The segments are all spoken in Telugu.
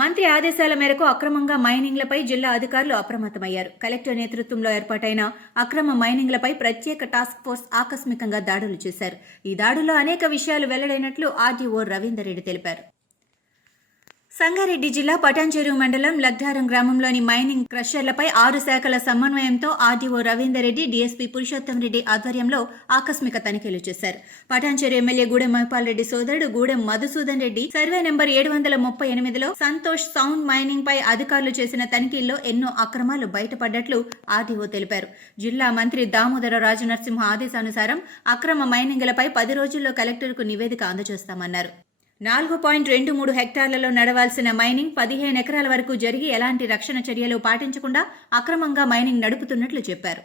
మంత్రి ఆదేశాల మేరకు అక్రమంగా మైనింగ్లపై జిల్లా అధికారులు అప్రమత్తమయ్యారు. కలెక్టర్ నేతృత్వంలో ఏర్పాటైన అక్రమ మైనింగ్లపై ప్రత్యేక టాస్క్ ఫోర్స్ ఆకస్మికంగా దాడులు చేశారు. ఈ దాడుల్లో అనేక విషయాలు వెల్లడైనట్లు ఆర్డీఓ రవీందర్ రెడ్డి తెలిపారు. సంగారెడ్డి జిల్లా పటాన్చెరు మండలం లగ్ధారం గ్రామంలోని మైనింగ్ క్రషర్లపై 6 శాఖల సమన్వయంతో ఆర్డీఓ రవీందర్ రెడ్డి, డీఎస్పీ పురుషోత్తం రెడ్డి ఆధ్వర్యంలో ఆకస్మిక తనిఖీలు చేశారు. పటాన్చెరు ఎమ్మెల్యే గూడెం మహిపాల్ రెడ్డి సోదరుడు గూడెం మధుసూదన్ రెడ్డి సర్వే నెంబర్ 738లో సంతోష్ సౌండ్ మైనింగ్ పై అధికారులు చేసిన తనిఖీల్లో ఎన్నో అక్రమాలు బయటపడ్డట్లు ఆర్డీఓ తెలిపారు. జిల్లా మంత్రి దామోదర రాజనరసింహ ఆదేశానుసారం అక్రమ మైనింగ్లపై 10 రోజుల్లో కలెక్టర్కు నివేదిక అందజేస్తామన్నారు. 4.23 హెక్టార్లలో నడవాల్సిన మైనింగ్ 15 ఎకరాల వరకు జరిగి ఎలాంటి రక్షణ చర్యలు పాటించకుండా అక్రమంగా మైనింగ్ నడుపుతున్నట్లు చెప్పారు.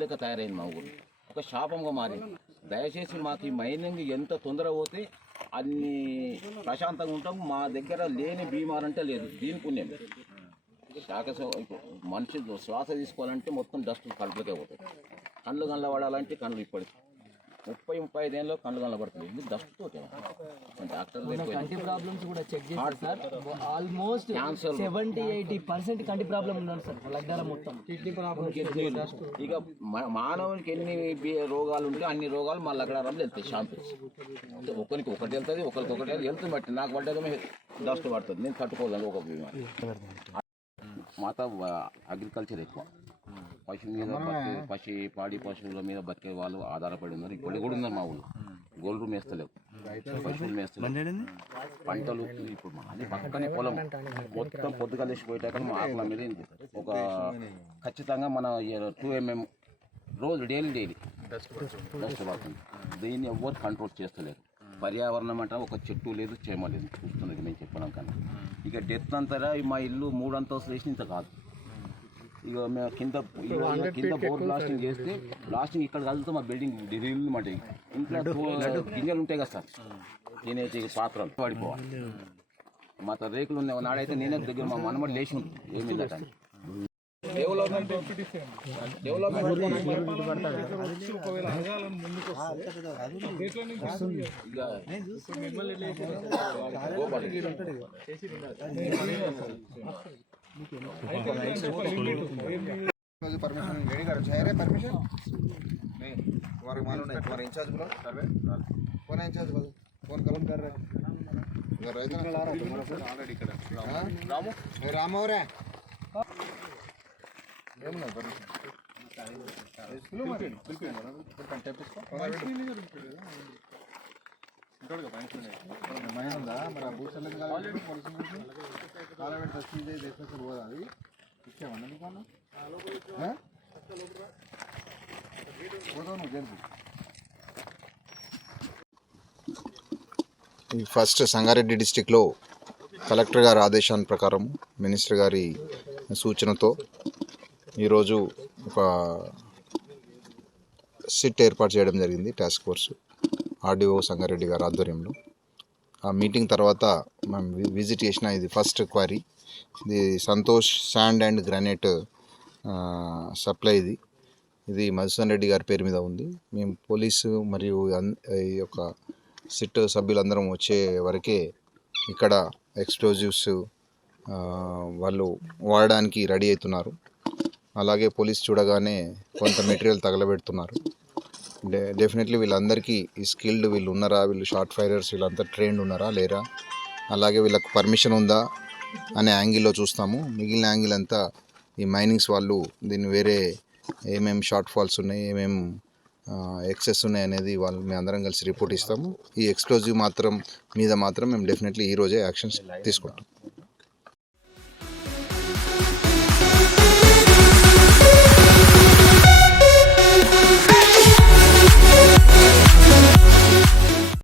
లెక్క తయారైంది మా ఊరు, ఒక శాపంగా మారింది. దయచేసి మాకు ఈ మైనింగ్ ఎంత తొందర పోతే అన్ని ప్రశాంతంగా ఉంటాం. మా దగ్గర లేని బీమార్ అంటే లేదు. దీని పుణ్యం మనిషి శ్వాస తీసుకోవాలంటే మొత్తం డస్ట్ కళ్ళకే పోతుంది. కళ్ళు పడాలంటే కళ్ళు ఇప్పటి 30-35 ఏళ్ళలో కళ్ళు కనబడుతుంది. ఇది డస్ట్తో డాక్టర్ కంటి ప్రాబ్లమ్స్ కూడా చెక్ చేశారు సార్. ఆల్మోస్ట్ 70-80% కంటి ప్రాబ్లం ఉన్నాడు సార్. లగ్ధారం మొత్తం కిడ్నీ ప్రాబ్లం. ఇక మానవునికి ఎన్ని రోగాలు ఉంటే అన్ని రోగాలు మా లగ్ధారంలో వెళ్తాయి. షాంపూస్ ఒకరికి ఒకటి వెళ్తుంది, ఒకరికి ఒకటి వెళ్తుంది. బట్టి నాకు పడ్డేదేమో డస్ట్ పడుతుంది. నేను తట్టుకోగలను ఒక బీమారి. మాత అగ్రికల్చర్ ఎక్కువ, పశువు మీద పాడి పశువుల మీద బతికే వాళ్ళు ఆధారపడి ఉన్నారు. ఇప్పుడు కూడా ఉన్నారు మా ఊళ్ళో. గోల్డ్ మేస్తలేవు, పశువులు మేస్తలేవు. పంటలు ఇప్పుడు మాది పక్కనే పొలం మొత్తం పొద్దుగా లేచిపోయేటాక మా ఆకుల మీద ఒక ఖచ్చితంగా మన 2 mm రోజు డైలీ డస్ట్ పడుతుంది. దీన్ని ఎవ్వరు కంట్రోల్ చేస్తలేరు. పర్యావరణం అంటే ఒక చెట్టు లేదు, చేమ లేదు. చూస్తున్నది మేము చెప్పడం కన్నా. ఇక డెత్ అంతరా మా ఇల్లు 3 అంతస్తులు వేసిన ఇంత కాదు. ఇక మేము కింద బోర్ బ్లాస్టింగ్ చేస్తే బ్లాస్టింగ్ ఇక్కడ కలుగుతాం. మా బిల్డింగ్ మాట ఇంట్లో గింజలు ఉంటాయి కదా సార్, నేనైతే పాత్రలు పడిపోవాలి. మా రేకులు ఉన్నాయి. నాడైతే నేనే దగ్గర మా మనమడి లేచి ఉంటుంది. ఏమిందట డెవలప్మెంట్ परमिशन रेडी करो चाहिए रे परमिशन नहीं तुम्हारे मालूम नहीं तुम्हारे इंचार्ज बोलो सर्वे कौन है इंचार्ज बोलो कौन कर रहे इधर रहे ना ला रहा हूं सर ऑलरेडी कर रामू ए राम हो रहा है ఏం లేదు పర్మిషన్ స్లో మరి పిలిపి మనం టైప్ చేసుకో ఇంకోగా పైన మైందా మరి ఆ బూట్ సెల్లింగ్ ఆల్రెడీ పోలీసు కాలబెట్ తస్సీ దేశం పోదా అది ఇచ్చామన్నా నీకు అన్న పోదావు నువ్వు జరుపు ఈ ఫస్ట్ సంగారెడ్డి డిస్టిక్లో కలెక్టర్ గారి ఆదేశాల ప్రకారం మినిస్టర్ గారి సూచనతో ఈరోజు ఒక సిట్ ఏర్పాటు చేయడం జరిగింది, టాస్క్ ఫోర్స్ ఆర్డీఓ సంగారెడ్డి గారి ఆధ్వర్యంలో. ఆ మీటింగ్ తర్వాత మనం విజిట్ చేసిన ఇది ఫస్ట్ క్వారీ, ఇది Santosh sand and granite supply. ఇది మధుసూదన్ రెడ్డి గారి పేరు మీద ఉంది. మేము పోలీసు మరియు ఈ యొక్క సిట్ సభ్యులందరం వచ్చే వరకే ఇక్కడ ఎక్స్ప్లోజివ్స్ వాళ్ళు వాడడానికి రెడీ అవుతున్నారు. అలాగే పోలీస్ చూడగానే కొంత మెటీరియల్ తగలబెడుతున్నారు. డెఫినెట్లీ వీళ్ళందరికీ ఈ స్కిల్డ్ వీళ్ళు ఉన్నారా, వీళ్ళు షార్ట్ ఫైరర్స్ వీళ్ళంతా ట్రైన్డ్ ఉన్నారా లేరా, అలాగే వీళ్ళకి పర్మిషన్ ఉందా అనే యాంగిల్లో చూస్తాము. మిగిలిన యాంగిల్ అంతా ఈ మైనింగ్స్ వాళ్ళు దీన్ని వేరే ఏమేమి షార్ట్ ఫాల్స్ ఉన్నాయి, ఏమేమి ఎక్సెస్ ఉన్నాయి అనేది వాళ్ళు మేము అందరం కలిసి రిపోర్ట్ ఇస్తాము. ఈ ఎక్స్ప్లోజివ్ మీద మాత్రం మేము డెఫినెట్లీ ఈరోజే యాక్షన్స్ తీసుకుంటాం.